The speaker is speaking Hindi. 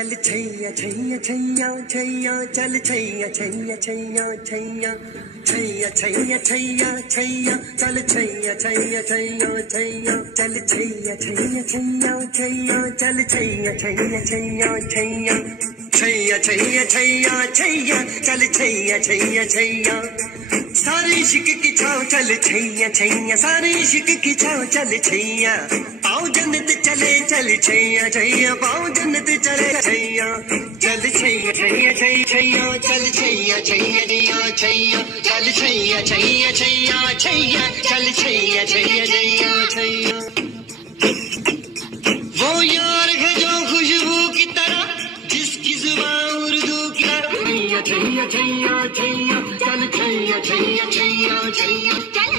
चल छैया छैया छैया छैया चल छैया छैया छैया छैया छैया छैया छैया छैया चल छैया छैया छैया छैया चल छैया छैया छैया छैया चल छैया छैया छैया छैया छैया छैया छैया छैया चल छैया छैया छैया सारे इश्क की छाव चल छैया छैया सारे इश्क की छाव चल छैया पाओ जन्नत चले चल छैया छैया पाओ जन्नत चले छैया चल छैया छैया छैया छैया चल छैया छैया छैया छैया चल छैया छैया छैया छैया चल छैया छैया छैया छैया वो यार है जो खुशबू की तरह जिसकी जुबान उर्दू की छैया छैया छैया छैया चल छैया छैया छैया छैया